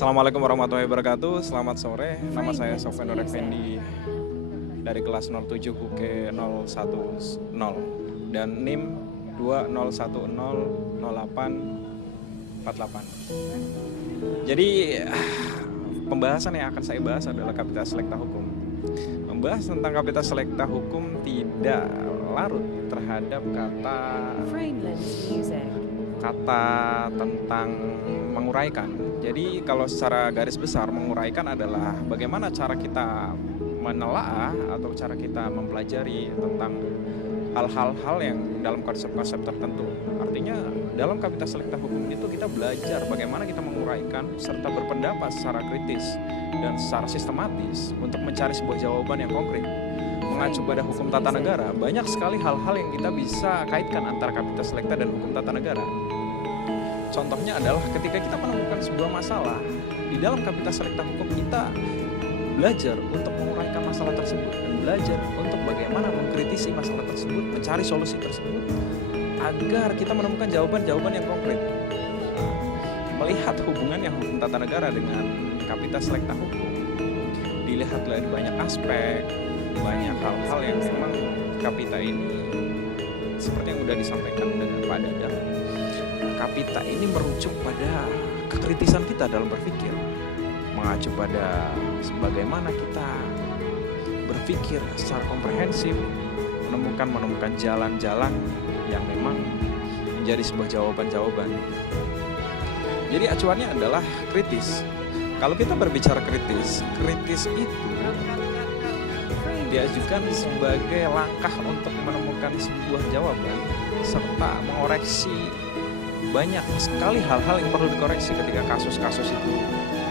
Assalamualaikum warahmatullahi wabarakatuh. Selamat sore. Nama saya Sofyan Nur Effendi dari kelas 07 UG 010 dan NIM 20100848. Jadi pembahasan yang akan saya bahas adalah Kapita Selekta Hukum. Membahas tentang Kapita Selekta Hukum tidak larut terhadap kata tentang menguraikan. Jadi kalau secara garis besar menguraikan adalah bagaimana cara kita menelaah atau cara kita mempelajari tentang hal-hal yang dalam konsep-konsep tertentu. Artinya dalam Kapita Selekta Hukum itu kita belajar bagaimana kita menguraikan serta berpendapat secara kritis dan secara sistematis untuk mencari sebuah jawaban yang konkret. Mengacu pada hukum tata negara, banyak sekali hal-hal yang kita bisa kaitkan antara Kapita Selekta dan hukum tata negara. Contohnya adalah ketika kita menemukan sebuah masalah, di dalam Kapita Selekta Hukum kita belajar untuk menguraikan masalah tersebut dan belajar untuk bagaimana mengkritisi masalah tersebut, mencari solusi tersebut agar kita menemukan jawaban-jawaban yang konkret. Melihat hubungan yang hukum tata negara dengan Kapita Selekta Hukum, dilihat dari banyak aspek, banyak hal-hal yang memang Kapita ini seperti yang sudah disampaikan dengan Pak Dadang. Kapita ini merujuk pada kekritisan kita dalam berpikir, mengacu pada bagaimana kita berpikir secara komprehensif, menemukan jalan-jalan yang memang menjadi sebuah jawaban-jawaban. Jadi acuannya adalah kritis. Kalau kita berbicara kritis itu diajukan sebagai langkah untuk menemukan sebuah jawaban serta mengoreksi banyak sekali hal-hal yang perlu dikoreksi ketika kasus-kasus itu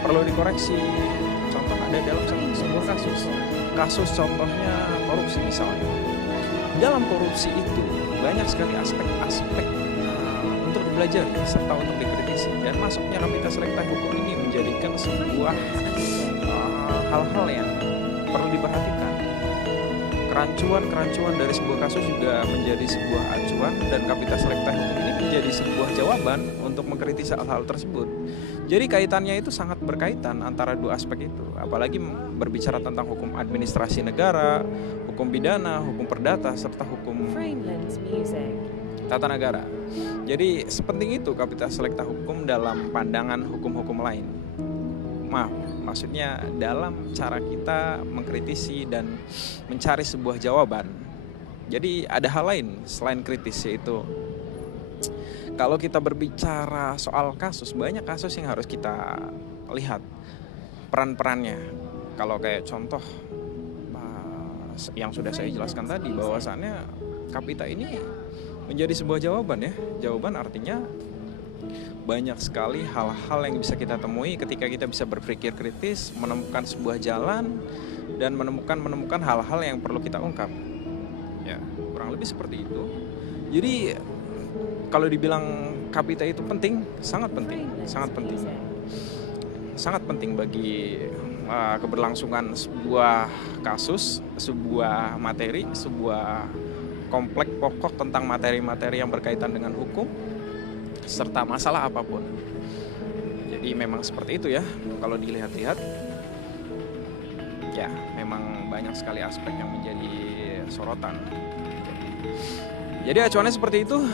perlu dikoreksi. Contoh ada dalam sebuah kasus contohnya korupsi misalnya. Dalam korupsi itu banyak sekali aspek-aspek untuk dipelajari serta untuk dikritisi, dan masuknya Kapita Selekta Hukum ini menjadikan sebuah hal-hal yang perlu diperhatikan. Kerancuan dari sebuah kasus juga menjadi sebuah acuan, dan Kapita Selekta Hukum ini menjadi sebuah jawaban untuk mengkritisi hal-hal tersebut. Jadi kaitannya itu sangat berkaitan antara dua aspek itu. Apalagi berbicara tentang hukum administrasi negara, hukum pidana, hukum perdata, serta hukum tata negara. Jadi sepenting itu Kapita Selekta Hukum dalam pandangan hukum-hukum lain. Maksudnya dalam cara kita mengkritisi dan mencari sebuah jawaban. Jadi ada hal lain selain kritis, yaitu kalau kita berbicara soal kasus, banyak kasus yang harus kita lihat peran-perannya. Kalau kayak contoh yang sudah saya jelaskan tadi, bahwasannya Kapita ini menjadi sebuah jawaban ya. Jawaban artinya banyak sekali hal-hal yang bisa kita temui ketika kita bisa berpikir kritis, menemukan sebuah jalan, dan menemukan hal-hal yang perlu kita ungkap. Ya, kurang lebih seperti itu. Jadi kalau dibilang Kapita itu penting, sangat penting bagi keberlangsungan sebuah kasus, sebuah materi, sebuah kompleks pokok tentang materi-materi yang berkaitan dengan hukum serta masalah apapun. Jadi memang seperti itu ya. Kalau dilihat-lihat, ya memang banyak sekali aspek yang menjadi sorotan. Jadi acuannya seperti itu.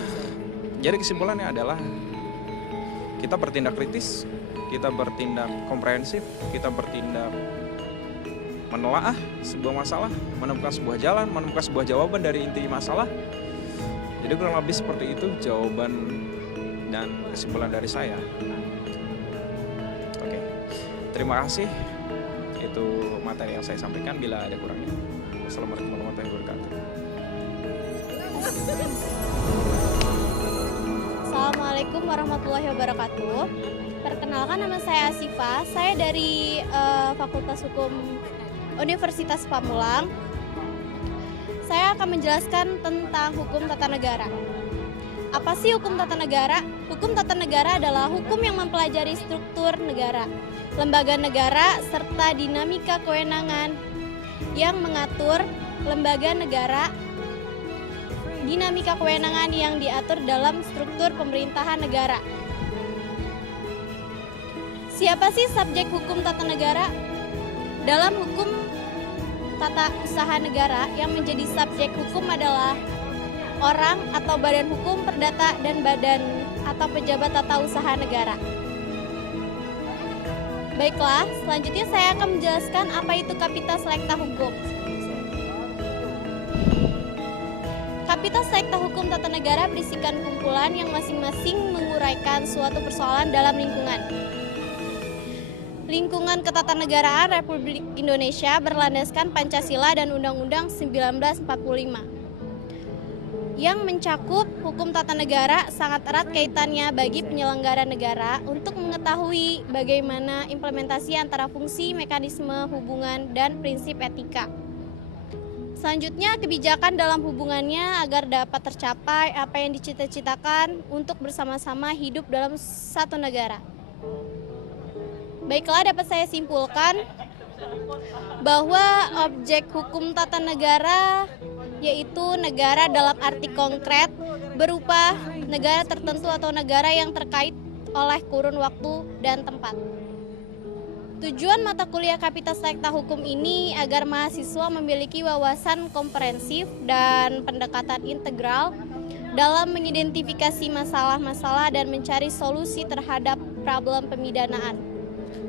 Jadi kesimpulannya adalah kita bertindak kritis, kita bertindak komprehensif, kita bertindak menelaah sebuah masalah, menemukan sebuah jalan, menemukan sebuah jawaban dari inti masalah. Jadi kurang lebih seperti itu jawaban dan kesimpulan dari saya. Oke, terima kasih. Itu materi yang saya sampaikan. Bila ada kurangnya, wassalamualaikum warahmatullahi wabarakatuh. Assalamualaikum warahmatullahi wabarakatuh. Perkenalkan, nama saya Asifa. Saya dari Fakultas Hukum Universitas Pamulang. Saya akan menjelaskan tentang hukum tata negara. Apa sih hukum tata negara? Hukum tata negara adalah hukum yang mempelajari struktur negara, lembaga negara, serta dinamika kewenangan yang mengatur lembaga negara, dinamika kewenangan yang diatur dalam struktur pemerintahan negara. Siapa sih subjek hukum tata negara? Dalam hukum tata usaha negara, yang menjadi subjek hukum adalah orang atau badan hukum perdata dan badan atau pejabat tata usaha negara. Baiklah, selanjutnya saya akan menjelaskan apa itu Kapitas Lekta Hukum. Kapitas Lekta Hukum Tata Negara berisikan kumpulan yang masing-masing menguraikan suatu persoalan dalam lingkungan ketatanegaraan Republik Indonesia berlandaskan Pancasila dan Undang-Undang 1945. Yang mencakup hukum tata negara sangat erat kaitannya bagi penyelenggara negara untuk mengetahui bagaimana implementasi antara fungsi, mekanisme, hubungan, dan prinsip etika. Selanjutnya, kebijakan dalam hubungannya agar dapat tercapai apa yang dicita-citakan untuk bersama-sama hidup dalam satu negara. Baiklah, dapat saya simpulkan bahwa objek hukum tata negara yaitu negara dalam arti konkret berupa negara tertentu atau negara yang terkait oleh kurun waktu dan tempat. Tujuan mata kuliah Kapitas Lekta Hukum ini agar mahasiswa memiliki wawasan komprehensif dan pendekatan integral dalam mengidentifikasi masalah-masalah dan mencari solusi terhadap problem pemidanaan,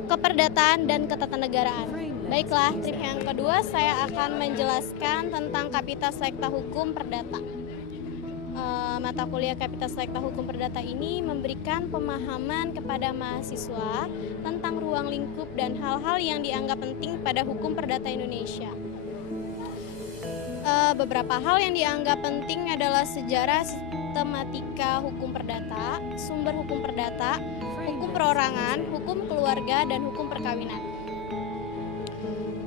keperdataan, dan ketatanegaraan. Baiklah, tip yang kedua saya akan menjelaskan tentang Kapitas Lekta Hukum Perdata. Mata kuliah Kapitas Lekta Hukum Perdata ini memberikan pemahaman kepada mahasiswa tentang ruang lingkup dan hal-hal yang dianggap penting pada hukum perdata Indonesia. Beberapa hal yang dianggap penting adalah sejarah sistematika hukum perdata, sumber hukum perdata, hukum perorangan, hukum keluarga, dan hukum perkawinan.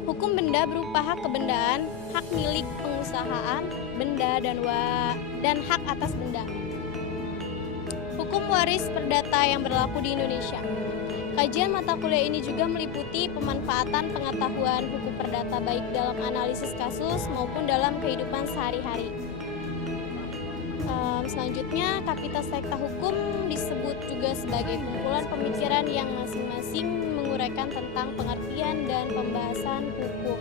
Hukum benda berupa hak kebendaan, hak milik pengusahaan, benda dan hak atas benda. Hukum waris perdata yang berlaku di Indonesia. Kajian mata kuliah ini juga meliputi pemanfaatan pengetahuan hukum perdata baik dalam analisis kasus maupun dalam kehidupan sehari-hari. Selanjutnya, Kapitas Lekta Hukum disebut juga sebagai kumpulan pemikiran yang masing-masing menguraikan tentang pengertian dan pembahasan hukum.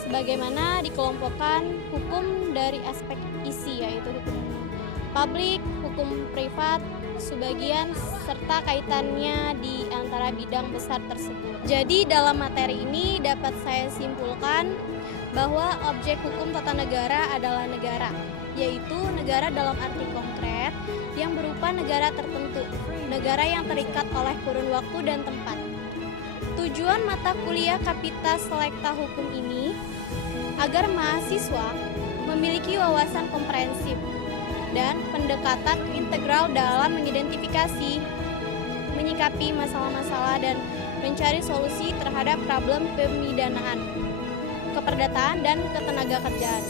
Sebagaimana dikelompokkan hukum dari aspek isi, yaitu hukum publik, hukum privat, sebagian, serta kaitannya di antara bidang besar tersebut. Jadi dalam materi ini dapat saya simpulkan bahwa objek hukum tata negara adalah negara, yaitu negara dalam arti konkret yang berupa negara tertentu, negara yang terikat oleh kurun waktu dan tempat. Tujuan mata kuliah Kapitas Lekta Hukum ini agar mahasiswa memiliki wawasan komprehensif dan pendekatan integral dalam mengidentifikasi, menyikapi masalah-masalah, dan mencari solusi terhadap problem pemidanaan, keperdataan, dan ketenagakerjaan.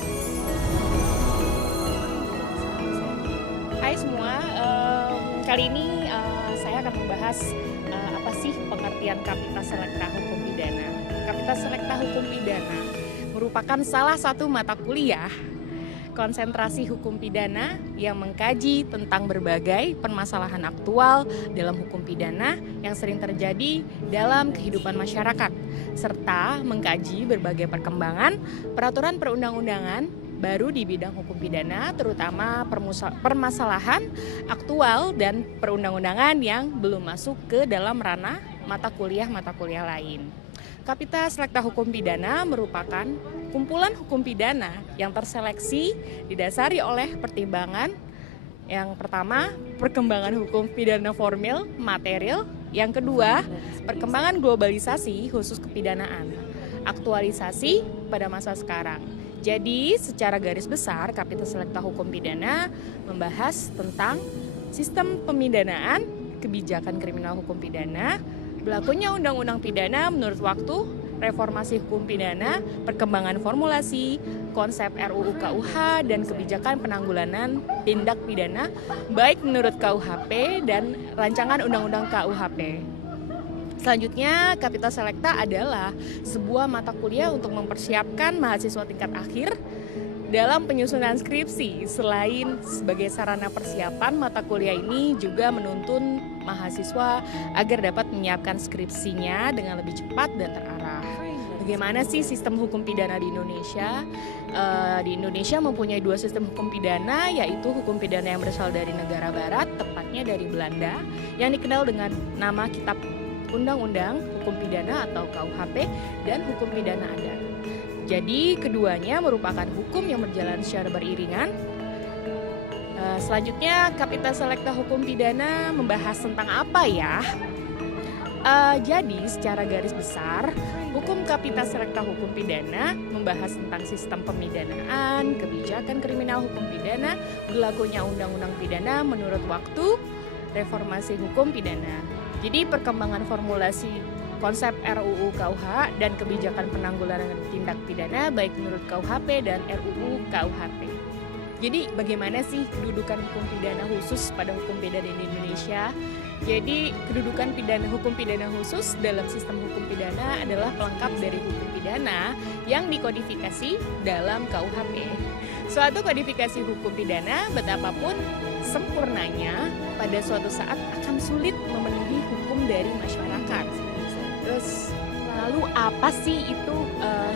Hai semua, kali ini saya akan membahas apa sih pengertian Kapitas Lekta Hukum Pidana. Kapitas Lekta Hukum Pidana merupakan salah satu mata kuliah konsentrasi hukum pidana yang mengkaji tentang berbagai permasalahan aktual dalam hukum pidana yang sering terjadi dalam kehidupan masyarakat, serta mengkaji berbagai perkembangan peraturan perundang-undangan baru di bidang hukum pidana, terutama permasalahan aktual dan perundang-undangan yang belum masuk ke dalam ranah mata kuliah lain. Kapitas Lekta Hukum Pidana merupakan kumpulan hukum pidana yang terseleksi didasari oleh pertimbangan yang pertama, perkembangan hukum pidana formil, material. Yang kedua, perkembangan globalisasi khusus kepidanaan, aktualisasi pada masa sekarang. Jadi, secara garis besar, Kapitas Lekta Hukum Pidana membahas tentang sistem pemidanaan, kebijakan kriminal hukum pidana, berlakunya undang-undang pidana menurut waktu, reformasi hukum pidana, perkembangan formulasi, konsep RUU KUH, dan kebijakan penanggulangan tindak pidana baik menurut KUHP dan rancangan undang-undang KUHP. Selanjutnya, Kapitas Lekta adalah sebuah mata kuliah untuk mempersiapkan mahasiswa tingkat akhir dalam penyusunan skripsi. Selain sebagai sarana persiapan, mata kuliah ini juga menuntun mahasiswa agar dapat menyiapkan skripsinya dengan lebih cepat dan terarah. Bagaimana sih sistem hukum pidana di Indonesia? Di Indonesia mempunyai dua sistem hukum pidana, yaitu hukum pidana yang berasal dari negara barat, tepatnya dari Belanda, yang dikenal dengan nama Kitab Undang-Undang Hukum Pidana atau KUHP, dan hukum pidana adat. Jadi keduanya merupakan hukum yang berjalan secara beriringan. Selanjutnya, Kapita Selekta Hukum Pidana membahas tentang apa ya? Jadi secara garis besar, hukum Kapita Selekta Hukum Pidana membahas tentang sistem pemidanaan, kebijakan kriminal hukum pidana, berlakunya undang-undang pidana menurut waktu, reformasi hukum pidana. Jadi perkembangan formulasi konsep RUU KUH dan kebijakan penanggulangan tindak pidana baik menurut KUHP dan RUU KUHP. Jadi bagaimana sih kedudukan hukum pidana khusus pada hukum pidana di Indonesia? Jadi kedudukan hukum pidana khusus dalam sistem hukum pidana adalah pelengkap dari hukum pidana yang dikodifikasi dalam KUHP. Suatu kodifikasi hukum pidana betapapun sempurnanya pada suatu saat akan sulit memenuhi hukum dari masyarakat. Terus lalu apa sih itu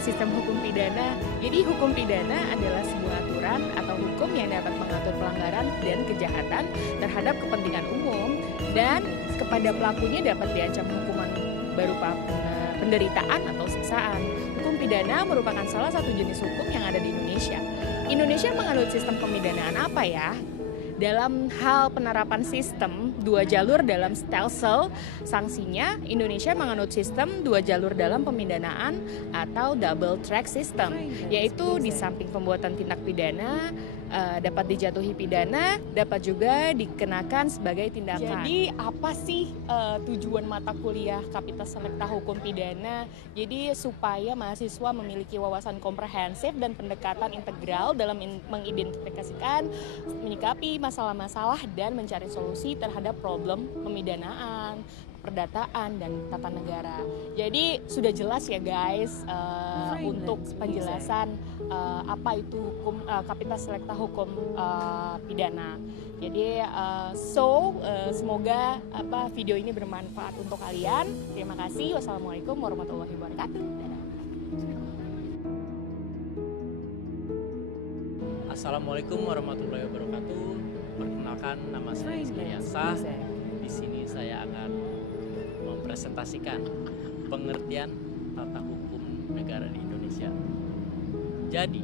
sistem hukum pidana? Jadi hukum pidana adalah sebuah aturan atau hukum yang dapat mengatur pelanggaran dan kejahatan terhadap kepentingan umum dan kepada pelakunya dapat diancam hukuman berupa penderitaan atau siksaan. Hukum pidana merupakan salah satu jenis hukum yang ada di Indonesia. Indonesia menganut sistem pemidanaan apa ya? Dalam hal penerapan sistem dua jalur dalam stelsel sanksinya, Indonesia menganut sistem dua jalur dalam pemidanaan atau double track system, yaitu di samping pembuatan tindak pidana dapat dijatuhi pidana, dapat juga dikenakan sebagai tindakan. Jadi apa sih tujuan mata kuliah Kapita Selekta Hukum Pidana? Jadi supaya mahasiswa memiliki wawasan komprehensif dan pendekatan integral dalam mengidentifikasikan, menyikapi masalah-masalah dan mencari solusi terhadap problem pemidanaan, perdataan, dan tata negara. Jadi sudah jelas ya guys untuk penjelasan apa itu hukum Kapita Selekta Hukum Pidana. Jadi semoga video ini bermanfaat untuk kalian. Terima kasih. Wassalamualaikum warahmatullahi wabarakatuh. Dadah. Assalamualaikum warahmatullahi wabarakatuh. Perkenalkan, nama saya Iskayasa. Di sini saya akan mempresentasikan pengertian tata hukum negara di Indonesia. Jadi,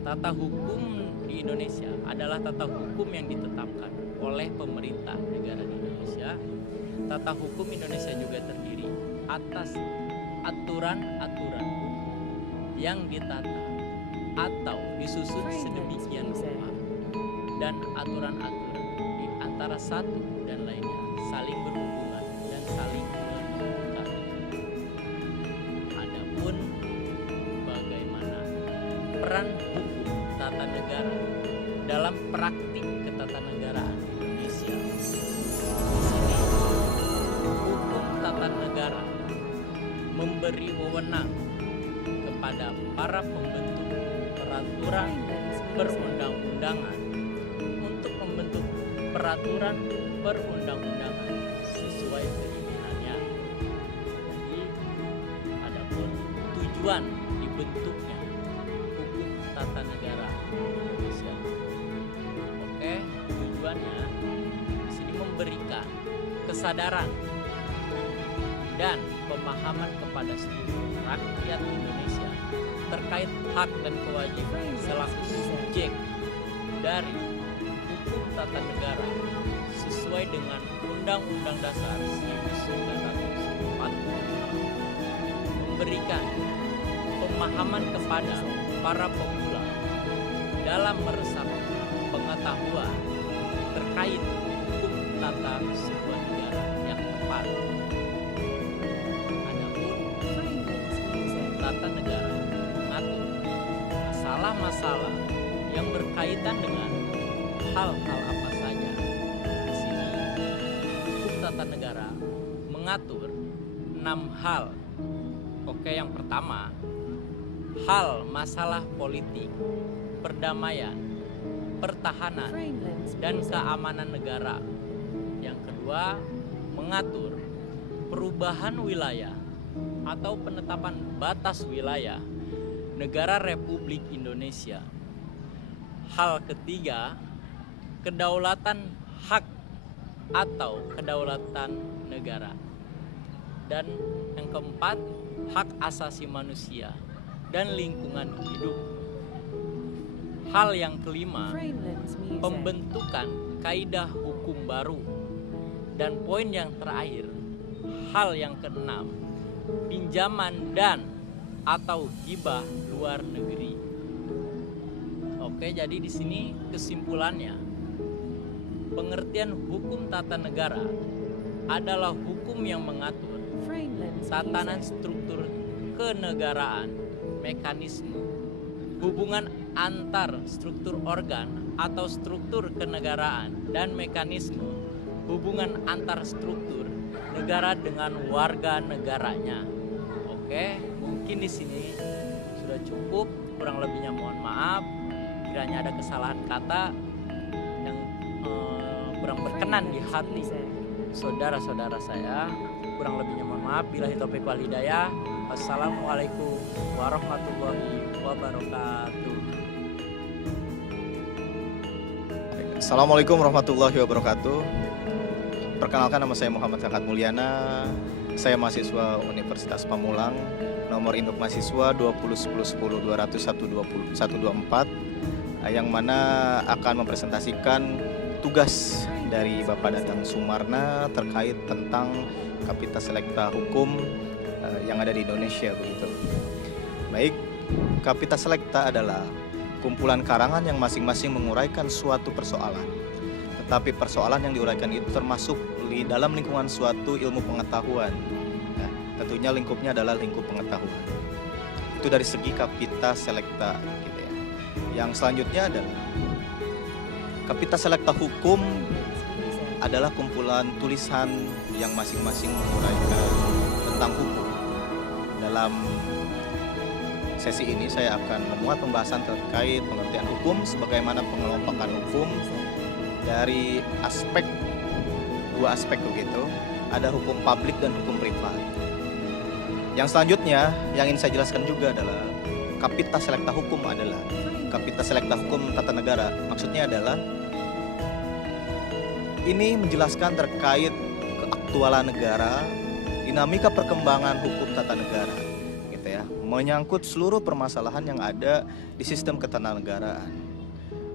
tata hukum di Indonesia adalah tata hukum yang ditetapkan oleh pemerintah negara di Indonesia. Tata hukum Indonesia juga terdiri atas aturan-aturan yang ditata atau disusun sedemikian rupa dan aturan-aturan di antara satu dan lainnya saling berhubungan dan saling menentukan. Adapun bagaimana peran hukum tata negara dalam praktik ketatanegaraan Indonesia. Di sini hukum tata negara memberi wewenang kepada para pembentuk peraturan perundang-undangan untuk membentuk peraturan perundang-undangan sesuai keinginannya. Jadi, adapun tujuan dibentuknya hukum tata negara Indonesia. Oke, tujuannya di sini memberikan kesadaran dan pemahaman kepada seluruh rakyat Indonesia terkait hak dan kewajiban selaku subjek dari hukum tata negara sesuai dengan Undang-Undang Dasar 1945, memberikan pemahaman kepada para pemula dalam meresap pengetahuan terkait hukum tata sebuah negara yang tepat. Adapun tata negara mengatur masalah-masalah yang berkaitan dengan hal-hal apa saja. Di sini hukum tata negara mengatur 6 hal. Oke, yang pertama, hal masalah politik, perdamaian, pertahanan, dan keamanan negara. Yang kedua, mengatur perubahan wilayah atau penetapan batas wilayah negara Republik Indonesia. Hal ketiga, kedaulatan hak atau kedaulatan negara. Dan yang keempat, hak asasi manusia dan lingkungan hidup. Hal yang kelima, pembentukan kaidah hukum baru. Dan poin yang terakhir, hal yang keenam, pinjaman dan atau hibah luar negeri. Oke, jadi di sini kesimpulannya, pengertian hukum tata negara adalah hukum yang mengatur tatanan struktur kenegaraan, mekanisme, hubungan antar struktur organ atau struktur kenegaraan, dan mekanisme hubungan antar struktur negara dengan warga negaranya. Oke, mungkin di sini sudah cukup. Kurang lebihnya mohon maaf. Kiranya ada kesalahan kata yang kurang berkenan di hati saudara-saudara saya. Kurang lebihnya mohon maaf. Billahi taufiq wal hidayah. Wassalamualaikum warahmatullahi wabarakatuh. Assalamualaikum warahmatullahi wabarakatuh. Perkenalkan, nama saya Muhammad Zakat Mulyana. Saya mahasiswa Universitas Pamulang. Nomor induk mahasiswa 201010200124, yang mana akan mempresentasikan tugas dari Bapak Dadang Sumarna terkait tentang Kapita Selekta Hukum yang ada di Indonesia begitu. Baik, Kapita Selekta adalah kumpulan karangan yang masing-masing menguraikan suatu persoalan. Tetapi persoalan yang diuraikan itu termasuk di dalam lingkungan suatu ilmu pengetahuan. Nah, tentunya lingkupnya adalah lingkup pengetahuan. Itu dari segi Kapita Selekta gitu ya. Yang selanjutnya adalah Kapita Selekta Hukum adalah kumpulan tulisan yang masing-masing menguraikan tentang hukum. Dalam sesi ini saya akan memuat pembahasan terkait pengertian hukum sebagaimana pengelompokan hukum dari dua aspek begitu. Ada hukum publik dan hukum privat. Yang selanjutnya yang ingin saya jelaskan juga adalah Kapita Selekta Hukum adalah Kapita Selekta Hukum Tata Negara. Maksudnya adalah ini menjelaskan terkait keaktualan negara, dinamika perkembangan hukum tata negara, gitu ya, menyangkut seluruh permasalahan yang ada di sistem ketatanegaraan.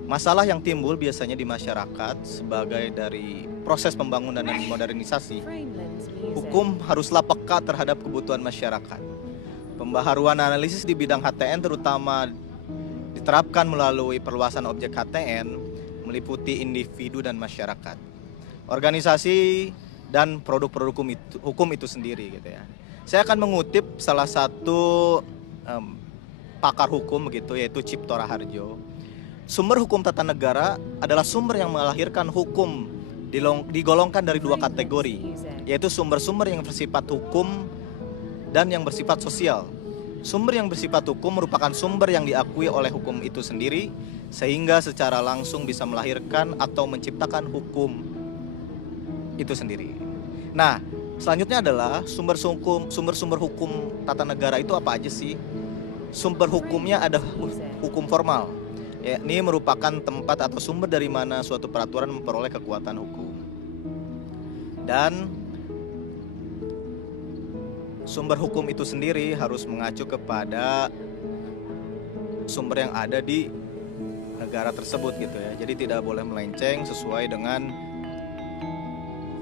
Masalah yang timbul biasanya di masyarakat sebagai dari proses pembangunan dan modernisasi, hukum haruslah peka terhadap kebutuhan masyarakat. Pembaharuan analisis di bidang HTN terutama diterapkan melalui perluasan objek HTN meliputi individu dan masyarakat, organisasi, dan produk-produk hukum itu sendiri gitu ya. Saya akan mengutip salah satu pakar hukum begitu, yaitu Cipto Raharjo. Sumber hukum tata negara adalah sumber yang melahirkan hukum digolongkan dari dua kategori, yaitu sumber-sumber yang bersifat hukum dan yang bersifat sosial. Sumber yang bersifat hukum merupakan sumber yang diakui oleh hukum itu sendiri, sehingga secara langsung bisa melahirkan atau menciptakan hukum itu sendiri. Nah, selanjutnya adalah sumber-sumber hukum tata negara itu apa aja sih? Sumber hukumnya ada hukum formal. Ini merupakan tempat atau sumber dari mana suatu peraturan memperoleh kekuatan hukum. Dan sumber hukum itu sendiri harus mengacu kepada sumber yang ada di negara tersebut gitu ya. Jadi tidak boleh melenceng sesuai dengan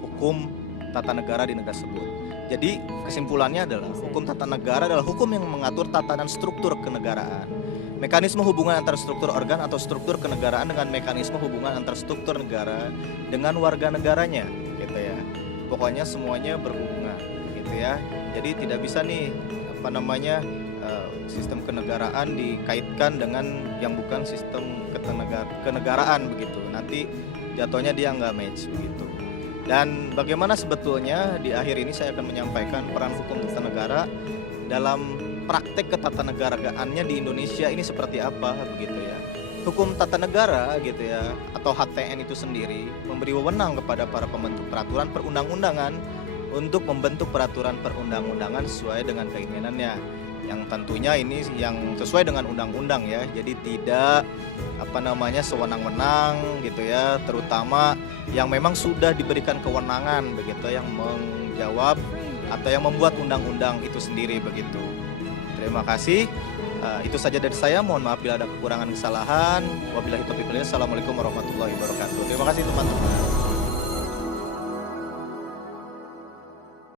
hukum tata negara di negara tersebut. Jadi kesimpulannya adalah hukum tata negara adalah hukum yang mengatur tatanan struktur kenegaraan, mekanisme hubungan antar struktur organ atau struktur kenegaraan dengan mekanisme hubungan antar struktur negara dengan warga negaranya gitu ya. Pokoknya semuanya berhubungan gitu ya. Jadi tidak bisa nih sistem kenegaraan dikaitkan dengan yang bukan sistem kenegaraan begitu. Nanti jatuhnya dia nggak match begitu. Dan bagaimana sebetulnya di akhir ini saya akan menyampaikan peran hukum tata negara dalam praktek ketatanegaraannya di Indonesia ini seperti apa begitu ya. hukum tata negara gitu ya, atau HTN itu sendiri memberi wewenang kepada para pembentuk peraturan perundang-undangan untuk membentuk peraturan perundang-undangan sesuai dengan keinginannya, yang tentunya ini yang sesuai dengan undang-undang ya. Jadi tidak sewenang-wenang gitu ya, terutama yang memang sudah diberikan kewenangan begitu, yang menjawab atau yang membuat undang-undang itu sendiri begitu. Terima kasih. Itu saja dari saya. Mohon maaf bila ada kekurangan kesalahan. Wabillahi taufiq wal hidayah. Assalamualaikum warahmatullahi wabarakatuh. Terima kasih teman-teman.